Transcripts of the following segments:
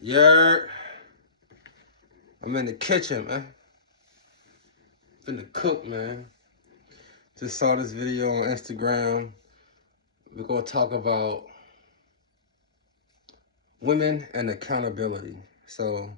Yeah, I'm in the kitchen, man. Finna cook, man. Just saw this video on Instagram. We're gonna talk about women and accountability. So,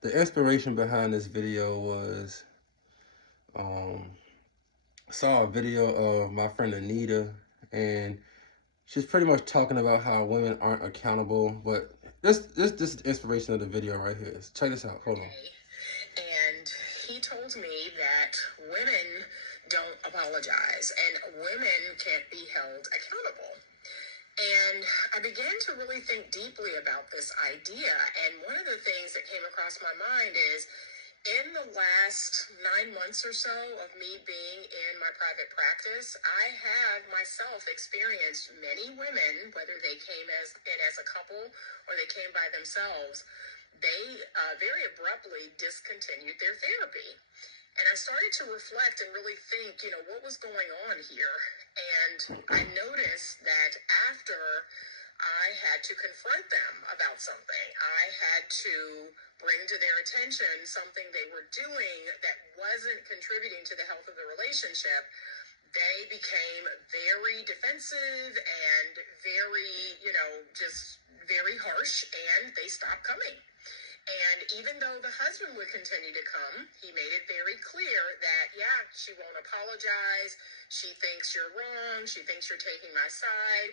the inspiration behind this video was um, saw a video of my friend Anita, and she's pretty much talking about how women aren't accountable. But this is the inspiration of the video right here. Check this out. Hold on. And he told me that women don't apologize and women can't be held accountable. And I began to really think deeply about this idea. And one of the things that came across my mind is in the last 9 months or so of me being in my private practice, I have myself experienced many women, whether they came as a couple or they came by themselves, they very abruptly discontinued their therapy. And I started to reflect and really think, what was going on here? And I noticed that after I had to confront them about something, I had to bring to their attention something they were doing that wasn't contributing to the health of the relationship, they became very defensive and very, just very harsh, and they stopped coming. And even though the husband would continue to come, he made it very clear that, yeah, she won't apologize. She thinks you're wrong. She thinks you're taking my side.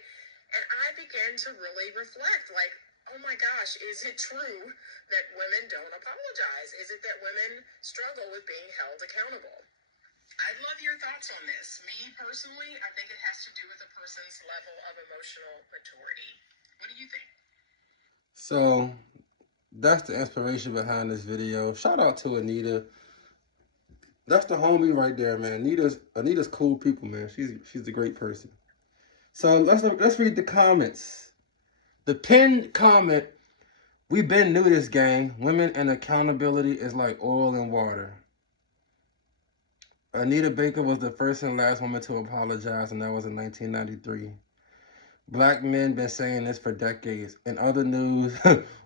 And I began to really reflect, like, oh my gosh, is it true that women don't apologize? Is it that women struggle with being held accountable? I'd love your thoughts on this. Me, personally, I think it has to do with a person's level of emotional maturity. What do you think? So that's the inspiration behind this video. Shout out to Anita. That's the homie right there, man. Anita's cool people, man. She's a great person. So let's read the comments. The pinned comment: "We been new this gang. Women and accountability is like oil and water." Anita Baker was the first and last woman to apologize, and that was in 1993. Black men been saying this for decades. In other news,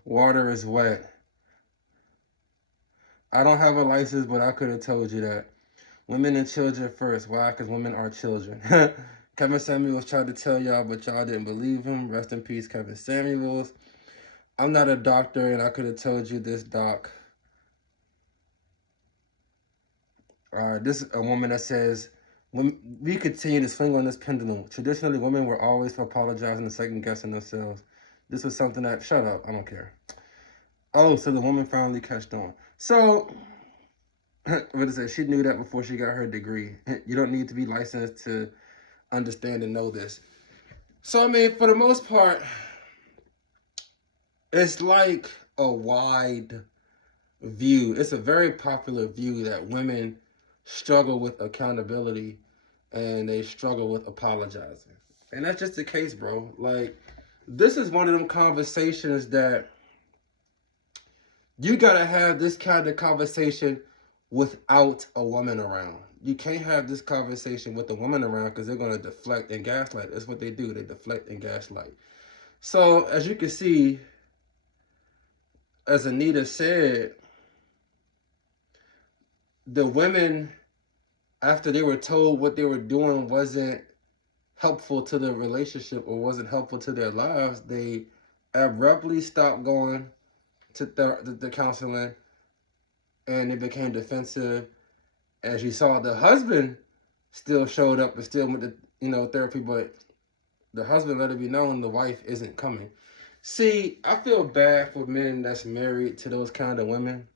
water is wet. I don't have a license, but I could have told you that. Women and children first. Why? Because women are children. Kevin Samuels tried to tell y'all, but y'all didn't believe him. Rest in peace, Kevin Samuels. I'm not a doctor, and I could have told you this, doc. This is a woman that says, when we continue to swing on this pendulum, traditionally women were always for apologizing and second guessing themselves. This was something that, shut up, I don't care. Oh, so the woman finally catched on. So, what is it? She knew that before she got her degree. You don't need to be licensed to understand and know this. So, I mean, for the most part, it's like a wide view. It's a very popular view that women struggle with accountability and they struggle with apologizing. And that's just the case, bro. Like, this is one of them conversations that you gotta have this kind of conversation without a woman around. You can't have this conversation with a woman around because they're gonna deflect and gaslight. That's what they do. They deflect and gaslight. So as you can see, as Anita said, the women, after they were told what they were doing wasn't helpful to the relationship or wasn't helpful to their lives, they abruptly stopped going to the counseling, and they became defensive. As you saw, the husband still showed up and still went to therapy, but the husband let it be known the wife isn't coming. See, I feel bad for men that's married to those kind of women.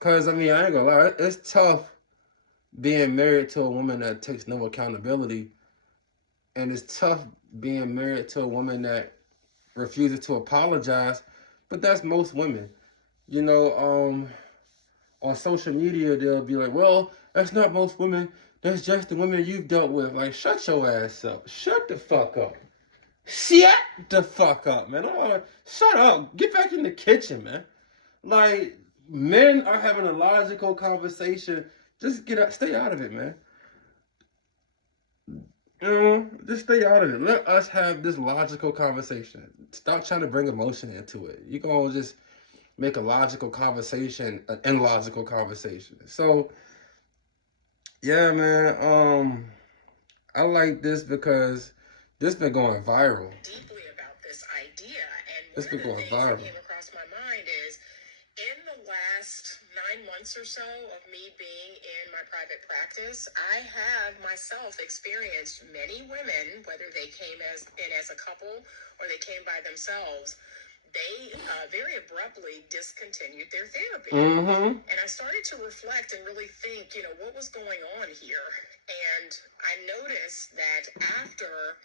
Cause I mean, I ain't gonna lie, it's tough being married to a woman that takes no accountability, and it's tough being married to a woman that refuses to apologize. But that's most women. On social media they'll be like, well, that's not most women, that's just the women you've dealt with. Like, shut your ass up. Shut the fuck up. Shut the fuck up, man. Shut up. Get back in the kitchen, man. Like, men are having a logical conversation. Just stay out of it, man. Just stay out of it. Let us have this logical conversation. Stop trying to bring emotion into it. You gonna just make a logical conversation an illogical conversation. So yeah, man. I like this because this been going viral. Deeply about this idea, and This one been of the going things that viral. came across my mind is in the last 9 months or so of me being in my private practice, I have myself experienced many women, whether they came in as a couple or they came by themselves, they very abruptly discontinued their therapy. And I started to reflect and really think, what was going on here? And I noticed that after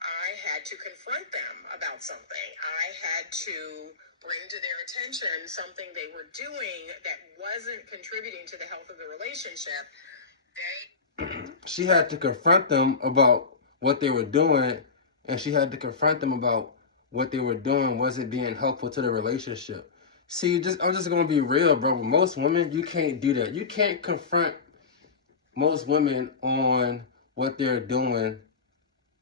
I had to confront them about something, I had to bring to their attention something they were doing that wasn't contributing to the health of the relationship. She had to confront them about what they were doing, and she had to confront them about what they were doing wasn't being helpful to the relationship. See, I'm just gonna be real, bro. With most women, you can't do that. You can't confront most women on what they're doing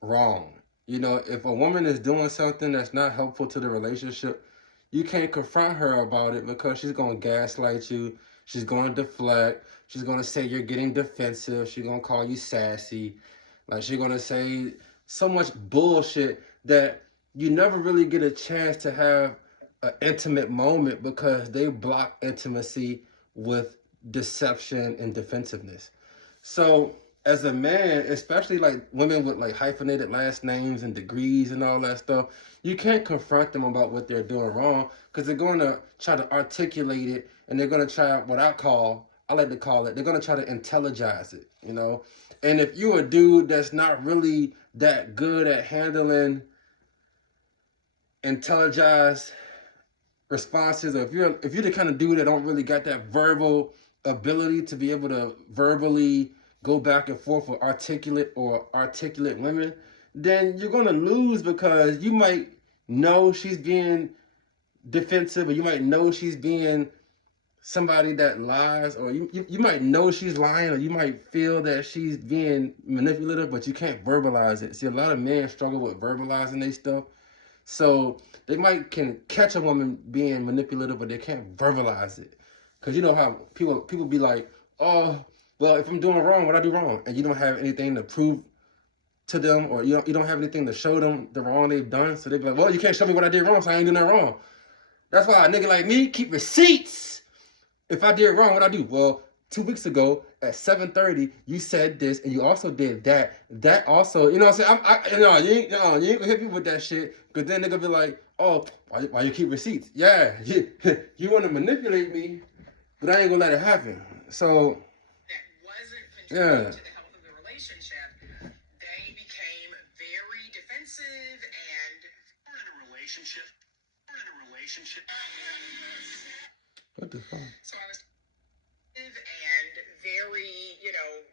wrong. If a woman is doing something that's not helpful to the relationship, you can't confront her about it because she's gonna gaslight you. She's gonna deflect. She's gonna say you're getting defensive. She's gonna call you sassy. Like, she's gonna say so much bullshit that you never really get a chance to have an intimate moment because they block intimacy with deception and defensiveness. So as a man, especially like women with like hyphenated last names and degrees and all that stuff, you can't confront them about what they're doing wrong because they're going to try to articulate it, and they're going to try what I like to call it, they're going to try to intelligize it, And if you're a dude that's not really that good at handling intelligized responses, or if you're the kind of dude that don't really got that verbal ability to be able to verbally go back and forth with articulate women, then you're gonna lose because you might know she's being defensive, or you might know she's being somebody that lies, or you might know she's lying, or you might feel that she's being manipulative, but you can't verbalize it. See, a lot of men struggle with verbalizing their stuff. So they can catch a woman being manipulative, but they can't verbalize it. Because you know how people be like, oh, well, if I'm doing wrong, what I do wrong? And you don't have anything to prove to them, or you don't have anything to show them the wrong they've done. So they be like, well, you can't show me what I did wrong, so I ain't doing that wrong. That's why a nigga like me keep receipts. If I did wrong, what I do? Well, 2 weeks ago at 7:30, you said this, and you also did that. That also, you know what I'm saying? You ain't gonna hit me with that shit, because then they're gonna be like, oh, why you keep receipts? Yeah, you want to manipulate me, but I ain't gonna let it happen. So, that wasn't contributing to the health of the relationship, they became very defensive and we're in a relationship. What the fuck? So I was and very,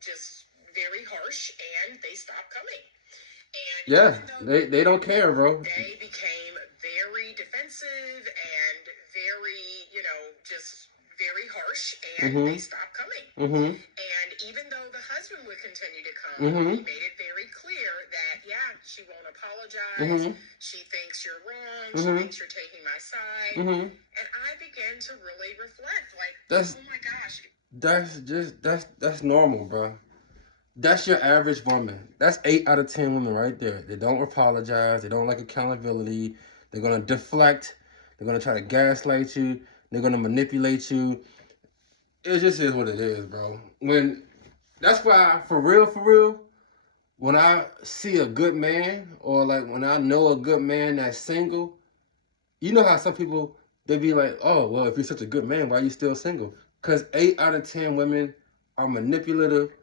just very harsh, and they stopped coming. And yeah, they don't care, bro. They became very defensive and very, just very harsh, and they stopped coming. And even though the husband would continue to come, he made it very clear that, yeah, she won't apologize. She thinks you're wrong. She thinks you're taking my side. And I began to really reflect, like, oh my gosh. That's normal, bro. That's your average woman. That's 8 out of 10 women right there. They don't apologize. They don't like accountability. They're going to deflect. They're going to try to gaslight you. They're going to manipulate you. It just is what it is, bro. That's why, for real, when I see a good man, or like when I know a good man that's single, you know how some people, they be like, oh, well, if you're such a good man, why are you still single? Because 8 out of 10 women are manipulative.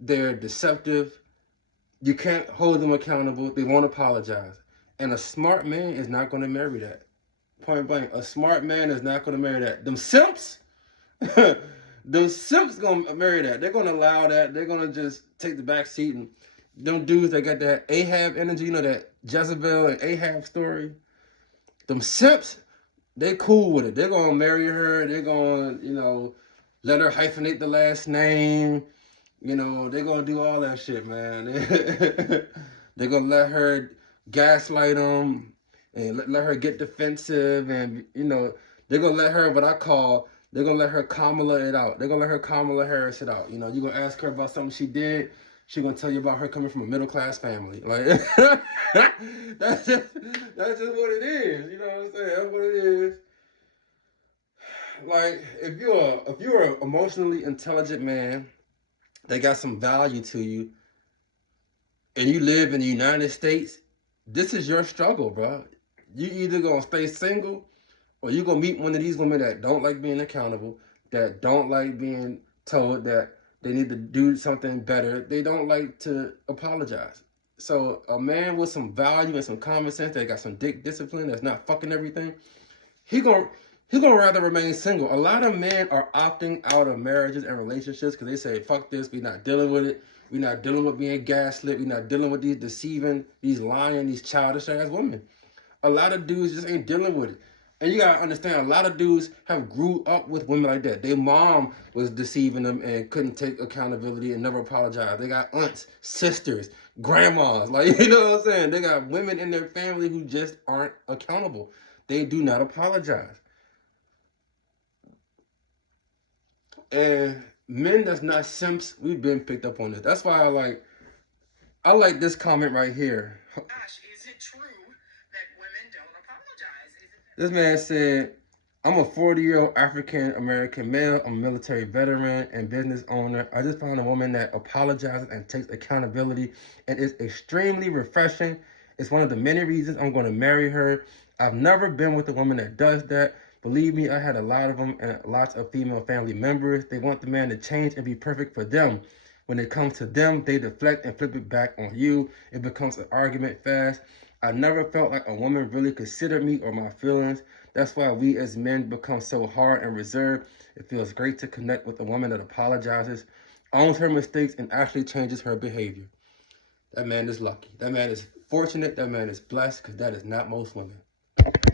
They're deceptive. You can't hold them accountable. They won't apologize. And a smart man is not going to marry that. Point blank. A smart man is not going to marry that. Them simps, them simps going to marry that. They're going to allow that. They're going to just take the back seat. And them dudes that got that Ahab energy, that Jezebel and Ahab story. Them simps, they cool with it. They're going to marry her. They're going to, let her hyphenate the last name. You know, they're gonna do all that shit, man. They're gonna let her gaslight them and let her get defensive, and you know, they're gonna let her they're gonna let her Kamala it out. They're gonna let her Kamala Harris it out. You know, you're gonna ask her about something she did. She's gonna tell you about her coming from a middle class family. Like that's just what it is. You know what I'm saying? That's what it is. Like if you're an emotionally intelligent man that got some value to you, and you live in the United States, this is your struggle, bro. You either gonna stay single, or you gonna meet one of these women that don't like being accountable, that don't like being told that they need to do something better. They don't like to apologize. So a man with some value and some common sense that got some dick discipline that's not fucking everything, he gonna he gonna rather remain single. A lot of men are opting out of marriages and relationships because they say, "Fuck this, we not dealing with it. We not dealing with being gaslit. We not dealing with these deceiving, these lying, these childish ass women." A lot of dudes just ain't dealing with it. And you gotta understand, a lot of dudes have grew up with women like that. Their mom was deceiving them and couldn't take accountability and never apologized. They got aunts, sisters, grandmas, like, you know what I'm saying? They got women in their family who just aren't accountable. They do not apologize. And men that's not simps, we've been picked up on this. That's why I like this comment right here. Gosh, is it true that women don't apologize? This man said, "I'm a 40-year-old African American male. I'm a military veteran and business owner. I just found a woman that apologizes and takes accountability, and it's extremely refreshing. It's one of the many reasons I'm going to marry her. I've never been with a woman that does that. Believe me, I had a lot of them and lots of female family members. They want the man to change and be perfect for them. When it comes to them, they deflect and flip it back on you. It becomes an argument fast. I never felt like a woman really considered me or my feelings. That's why we as men become so hard and reserved. It feels great to connect with a woman that apologizes, owns her mistakes, and actually changes her behavior." That man is lucky. That man is fortunate. That man is blessed, because that is not most women.